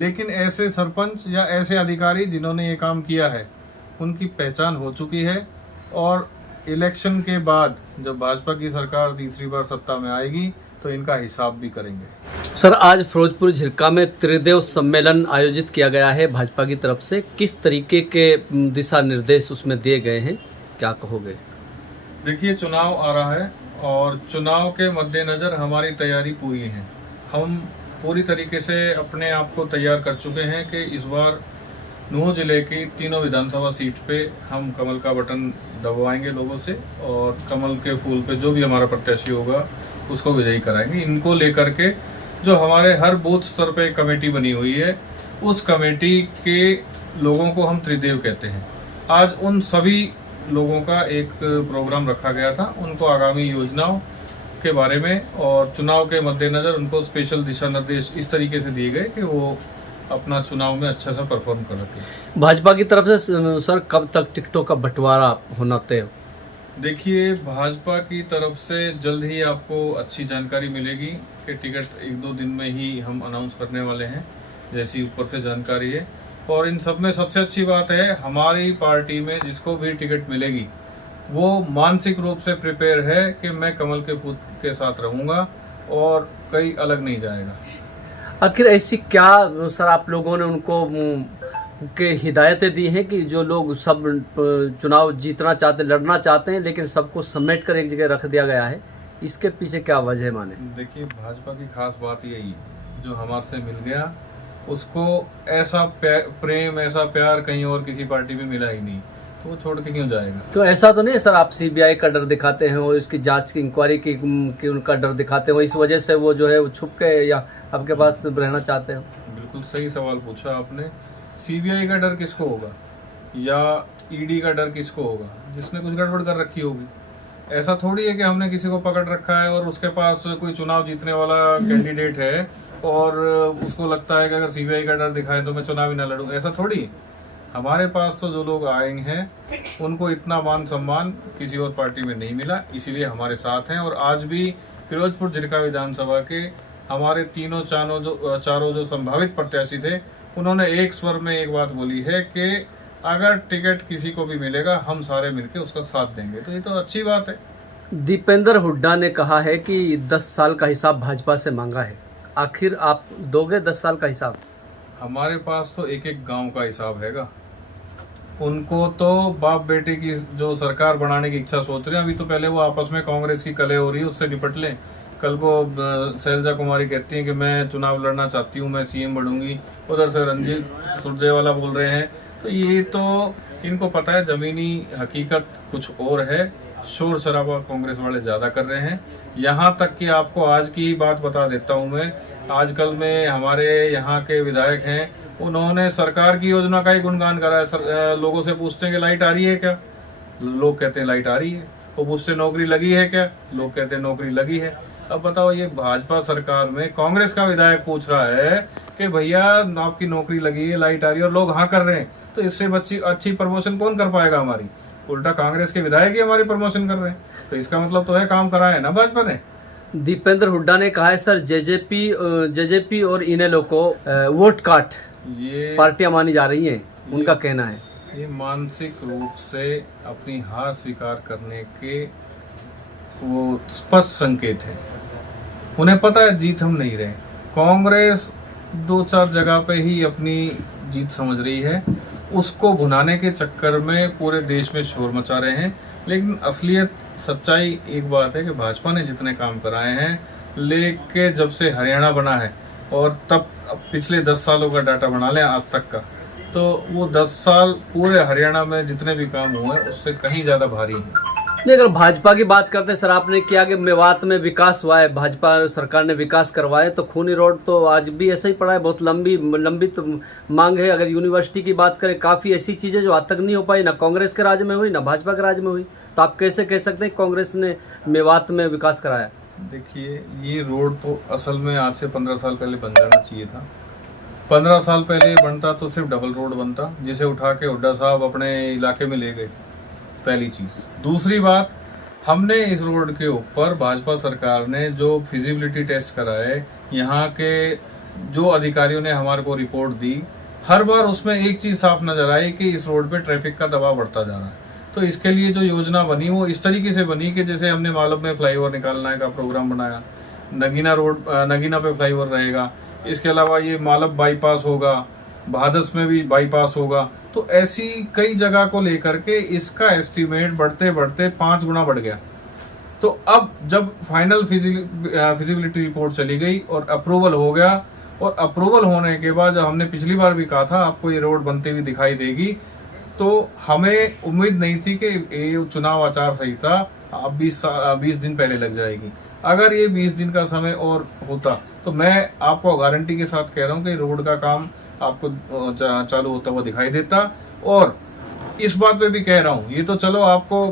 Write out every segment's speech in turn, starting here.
लेकिन ऐसे सरपंच या ऐसे अधिकारी जिन्होंने ये काम किया है उनकी पहचान हो चुकी है, और इलेक्शन के बाद जब भाजपा की सरकार तीसरी बार सत्ता में आएगी तो इनका हिसाब भी करेंगे। सर, आज फिरोजपुर झिरका में त्रिदेव सम्मेलन आयोजित किया गया है भाजपा की तरफ से, किस तरीके के दिशा निर्देश उसमें दिए गए हैं, क्या कहोगे? देखिए, चुनाव आ रहा है और चुनाव के मद्देनजर हमारी तैयारी पूरी है। हम पूरी तरीके से अपने आप को तैयार कर चुके हैं कि इस बार नूह जिले की तीनों विधानसभा सीट पे हम कमल का बटन दबवाएंगे लोगों से, और कमल के फूल पे जो भी हमारा प्रत्याशी होगा उसको विजयी कराएंगे। इनको लेकर के जो हमारे हर बूथ स्तर पे कमेटी बनी हुई है, उस कमेटी के लोगों को हम त्रिदेव कहते हैं। आज उन सभी लोगों का एक प्रोग्राम रखा गया था, उनको आगामी योजनाओं के बारे में और चुनाव के मद्देनजर उनको स्पेशल दिशा निर्देश इस तरीके से दिए गए कि वो अपना चुनाव में अच्छा सा परफॉर्म कर सके। भाजपा की तरफ से सर कब तक टिकटों का बंटवारा होना तय? देखिए, भाजपा की तरफ से जल्द ही आपको अच्छी जानकारी मिलेगी कि टिकट 1-2 दिन में ही हम अनाउंस करने वाले हैं, जैसी ऊपर से जानकारी है। और इन सब में सबसे अच्छी बात है, हमारी पार्टी में जिसको भी टिकट मिलेगी वो मानसिक रूप से प्रिपेयर है कि मैं कमल के फूल के साथ रहूंगा और कहीं अलग नहीं जाएगा। आखिर ऐसी क्या सर आप लोगों ने उनको के हिदायतें दी हैं कि जो लोग सब चुनाव जीतना चाहते, लड़ना चाहते हैं, लेकिन सबको समेट कर एक जगह रख दिया गया है, इसके पीछे क्या वजह है माने? देखिए, भाजपा की खास बात यही, जो हमारे से मिल गया उसको ऐसा प्रेम, ऐसा प्यार कहीं और किसी पार्टी में मिला ही नहीं, तो वो छोड़ के क्यों जाएगा? तो ऐसा तो नहीं है सर आप सीबीआई का डर दिखाते हैं और इसकी जांच की इंक्वायरी की उनका डर दिखाते हैं, इस वजह से वो जो है वो छुप के या आपके पास रहना चाहते हैं? बिल्कुल सही सवाल पूछा आपने। सीबीआई का डर किसको होगा या ईडी का डर किसको होगा? जिसने कुछ गड़बड़ कर रखी होगी। ऐसा थोड़ी है कि हमने किसी को पकड़ रखा है और उसके पास कोई चुनाव जीतने वाला कैंडिडेट है और उसको लगता है कि अगर सीबीआई का डर दिखाए तो मैं चुनाव ही ना लड़ूं। ऐसा थोड़ी है। हमारे पास तो जो लोग आए हैं उनको इतना मान सम्मान किसी और पार्टी में नहीं मिला, इसीलिए हमारे साथ हैं। और आज भी फिरोजपुर झिरका विधानसभा के हमारे चारों जो संभावित प्रत्याशी थे, उन्होंने एक स्वर में एक बात बोली है कि अगर टिकट किसी को भी मिलेगा हम सारे मिलकर उसका साथ देंगे। तो ये तो अच्छी बात है। दीपेंद्र हुड्डा ने कहा है कि 10 साल का हिसाब भाजपा से मांगा है, आखिर आप दोगे 10 साल का हिसाब? हमारे पास तो एक एक गांव का हिसाब हैगा। उनको तो बाप बेटे की जो सरकार बनाने की इच्छा सोच रहे हैं, अभी तो पहले वो आपस में कांग्रेस की कलह हो रही है, उससे निपट लें। कल को शैलजा कुमारी कहती हैं कि मैं चुनाव लड़ना चाहती हूँ, मैं सीएम बनूंगी, उधर से रंजीत सुरजेवाला बोल रहे हैं। तो ये तो इनको पता है जमीनी हकीकत कुछ और है। शोर शराबा कांग्रेस वाले ज्यादा कर रहे हैं। यहाँ तक कि आपको आज की बात बता देता हूँ मैं, आजकल में हमारे यहाँ के विधायक हैं, उन्होंने सरकार की योजना का ही गुणगान करा है। लोगों से पूछते हैं कि लाइट आ रही है क्या? लोग कहते हैं लाइट आ रही है। वो पूछते नौकरी लगी है क्या? लोग कहते हैं नौकरी लगी है। अब बताओ, ये भाजपा सरकार में कांग्रेस का विधायक पूछ रहा है कि भैया आपकी नौकरी लगी है, लाइट आ रही है, और लोग हाँ कर रहे हैं, तो इससे अच्छी प्रमोशन कौन कर पाएगा हमारी? उल्टा कांग्रेस के विधायक ही हमारी प्रमोशन कर रहे हैं। तो इसका मतलब तो है काम करा है ना भाजपा ने। दीपेंद्र हुड्डा ने कहा है सर जेजेपी और इनेलो को वोट काट ये पार्टियां मानी जा रही हैं, उनका कहना है। ये मानसिक रूप से अपनी हार स्वीकार करने के वो स्पष्ट संकेत है। उन्हें पता है जीत हम नहीं रहे। कांग्रेस 2-4 जगह पे ही अपनी जीत समझ रही है, उसको भुनाने के चक्कर में पूरे देश में शोर मचा रहे हैं। लेकिन असलियत सच्चाई एक बात है कि भाजपा ने जितने काम कराए हैं, लेके जब से हरियाणा बना है और तब पिछले 10 सालों का डाटा बना लें आज तक का, तो वो 10 साल पूरे हरियाणा में जितने भी काम हुए उससे कहीं ज्यादा भारी है। नहीं, अगर भाजपा की बात करते हैं सर, आपने किया कि मेवात में विकास हुआ है, भाजपा सरकार ने विकास करवाया, तो खूनी रोड तो आज भी ऐसा ही पड़ा है, बहुत लंबी तो मांग है। अगर यूनिवर्सिटी की बात करें, काफी ऐसी चीजें जो आज तक नहीं हो पाई, ना कांग्रेस के राज में हुई ना भाजपा के राज में हुई, तो आप कैसे कह सकते हैं कांग्रेस ने मेवात में विकास कराया? देखिए, ये रोड तो असल में आज से 15 साल पहले बन जाना चाहिए था। 15 साल पहले बनता तो सिर्फ डबल रोड बनता, जिसे उठा के हुड्डा साहब अपने इलाके में ले गए, पहली चीज। दूसरी बात, हमने इस रोड के ऊपर भाजपा सरकार ने जो फिजिबिलिटी टेस्ट कराए, यहाँ के जो अधिकारियों ने हमारे को रिपोर्ट दी, हर बार उसमें एक चीज साफ नजर आई कि इस रोड पे ट्रैफिक का दबाव बढ़ता जा रहा है। तो इसके लिए जो योजना बनी वो इस तरीके से बनी कि जैसे हमने मालब में फ्लाईओवर निकालने का प्रोग्राम बनाया, नगीना पे फ्लाईओवर रहेगा, इसके अलावा ये मालब बाईपास होगा, भादस में भी बाईपास होगा। तो ऐसी कई जगह को लेकर के इसका एस्टीमेट बढ़ते बढ़ते 5 गुना बढ़ गया। तो अब जब फाइनल फिजिबिलिटी रिपोर्ट चली गई और अप्रूवल हो गया, और अप्रूवल होने के बाद हमने पिछली बार भी कहा था आपको ये रोड बनती हुई दिखाई देगी, तो हमें उम्मीद नहीं थी कि ये चुनाव आचार संहिता अब 20 दिन पहले लग जाएगी। अगर ये 20 दिन का समय और होता तो मैं आपको गारंटी के साथ कह रहा हूँ कि रोड का काम आपको चालू होता हुआ दिखाई देता। और इस बात पे भी कह रहा हूँ, ये तो चलो आपको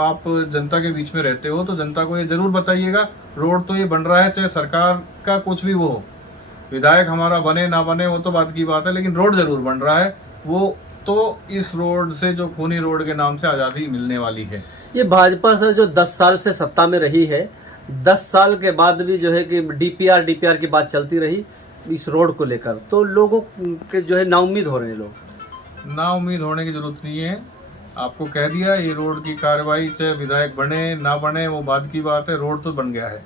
आप जनता के बीच में रहते हो तो जनता को ये जरूर बताइएगा, रोड तो ये बन रहा है, चाहे सरकार का कुछ भी वो हो, विधायक हमारा बने ना बने वो तो बात की बात है, लेकिन रोड जरूर बन रहा है। वो तो इस रोड से जो खूनी रोड के नाम से आजादी मिलने वाली है। ये भाजपा से जो 10 साल से सत्ता में रही है, 10 साल के बाद भी जो है कि डीपीआर की बात चलती रही इस रोड को लेकर, तो लोगों के जो है नाउम्मीद हो रहे हैं। लोग ना उम्मीद होने की जरूरत नहीं है, आपको कह दिया ये रोड की कार्रवाई चाहे विधायक बने ना बने वो बात की बात है, रोड तो बन गया है,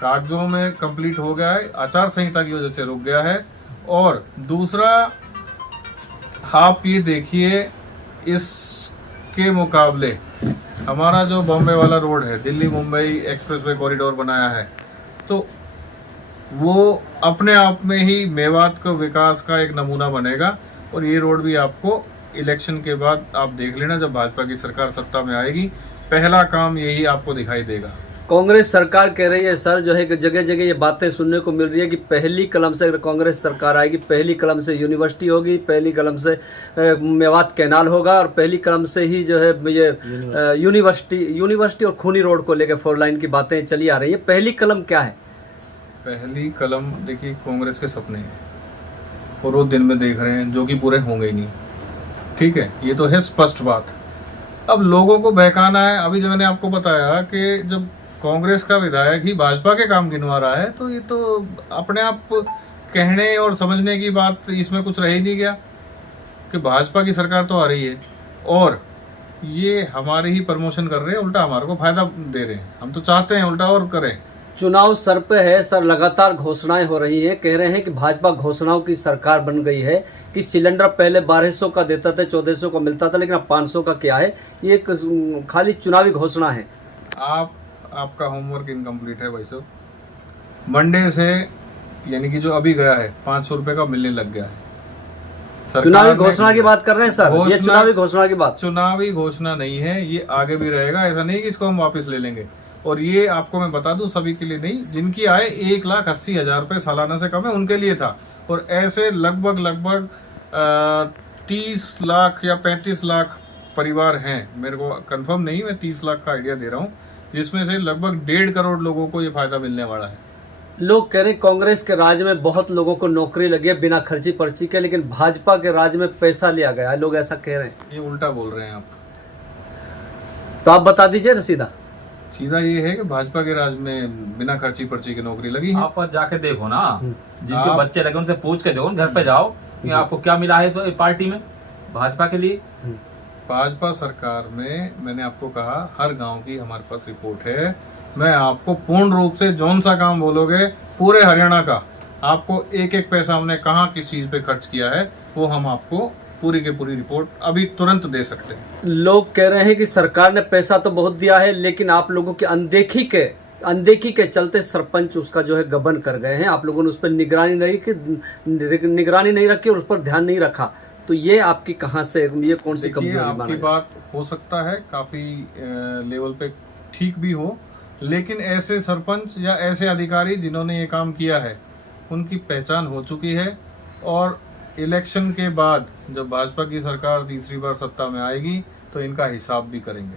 कागजों में कंप्लीट हो गया है, आचार संहिता की वजह से रुक गया है। और दूसरा आप ये देखिए, इसके मुकाबले हमारा जो बॉम्बे वाला रोड है, दिल्ली मुंबई एक्सप्रेसवे कॉरिडोर बनाया है, तो वो अपने आप में ही मेवात को विकास का एक नमूना बनेगा। और ये रोड भी आपको इलेक्शन के बाद आप देख लेना, जब भाजपा की सरकार सत्ता में आएगी, पहला काम यही आपको दिखाई देगा। कांग्रेस सरकार कह रही है सर जो है कि जगह जगह ये बातें सुनने को मिल रही है कि पहली कलम से अगर कांग्रेस सरकार आएगी, पहली कलम से यूनिवर्सिटी होगी, पहली कलम से मेवात कैनाल होगा, और पहली कलम से ही जो है ये यूनिवर्सिटी और खूनी रोड को लेकर 4 लाइन की बातें चली आ रही है। पहली कलम क्या है? पहली कलम देखिए, कांग्रेस के सपने हैं और वो दिन में देख रहे हैं जो कि पूरे होंगे ही नहीं। ठीक है, ये तो है स्पष्ट बात। अब लोगों को बहकाना है। अभी जो मैंने आपको बताया कि जब कांग्रेस का विधायक ही भाजपा के काम गिनवा रहा है, तो ये तो अपने आप कहने और समझने की बात, इसमें कुछ रह ही नहीं गया कि भाजपा की सरकार तो आ रही है और ये हमारे ही प्रमोशन कर रहे हैं, उल्टा हमारे को फायदा दे रहे हैं। हम तो चाहते हैं उल्टा और करें। चुनाव सर पे है सर, लगातार घोषणाएं हो रही हैं, कह रहे हैं कि भाजपा घोषणाओं की सरकार बन गई है कि सिलेंडर पहले 1200 का देता था, 1400 का मिलता था, लेकिन अब 500 का क्या है? ये एक खाली चुनावी घोषणा है। आपका होमवर्क इनकम्प्लीट है भाई साहब। मंडे से यानी कि जो अभी गया है 500 रुपए का मिलने लग गया है। चुनावी घोषणा की बात कर रहे हैं सर, ये चुनावी घोषणा की बात। चुनावी घोषणा नहीं है, ये आगे भी रहेगा। ऐसा नहीं कि इसको हम वापस ले लेंगे। और ये आपको मैं बता दूं, सभी के लिए नहीं, जिनकी आय 1,80,000 रुपए सालाना से कम है उनके लिए था। और ऐसे लगभग 30 लाख या 35 लाख परिवार हैं, मेरे को कंफर्म नहीं, मैं 30 लाख का आइडिया दे रहा हूँ, जिसमें से लगभग 1.5 करोड़ लोगों को ये फायदा मिलने वाला है। लोग कह रहे हैं कांग्रेस के राज में बहुत लोगों को नौकरी लगी है बिना खर्ची पर्ची के, लेकिन भाजपा के राज में पैसा लिया गया है, लोग ऐसा कह रहे हैं। ये उल्टा बोल रहे हैं आप। तो आप बता दीजिए ना सीधा ये है कि भाजपा के राज में बिना खर्ची पर्ची की नौकरी लगी है। आप जाके देखो ना, जिनके बच्चे लगे उनसे पूछ के देखो, घर पे जाओ कि आपको क्या मिला है तो पार्टी में भाजपा के लिए। भाजपा सरकार में मैंने आपको कहा हर गांव की हमारे पास रिपोर्ट है। मैं आपको पूर्ण रूप से जौन सा काम बोलोगे पूरे हरियाणा का, आपको एक एक पैसा हमने कहाँ किस चीज पे खर्च किया है वो हम आपको पूरी की पूरी रिपोर्ट अभी तुरंत दे सकते हैं। लोग कह रहे हैं कि सरकार ने पैसा तो बहुत दिया है, लेकिन आप लोगों की अनदेखी के चलते सरपंच उसका जो है गबन कर गए हैं। आप लोगों ने उस पर निगरानी नहीं रखी और उस पर ध्यान नहीं रखा। तो ये आपकी कहां से, ये कौन सी कमजोरी? आपकी बात हो सकता है काफी लेवल पे ठीक भी हो, लेकिन ऐसे सरपंच या ऐसे अधिकारी जिन्होंने ये काम किया है उनकी पहचान हो चुकी है। और इलेक्शन के बाद जब भाजपा की सरकार तीसरी बार सत्ता में आएगी तो इनका हिसाब भी करेंगे।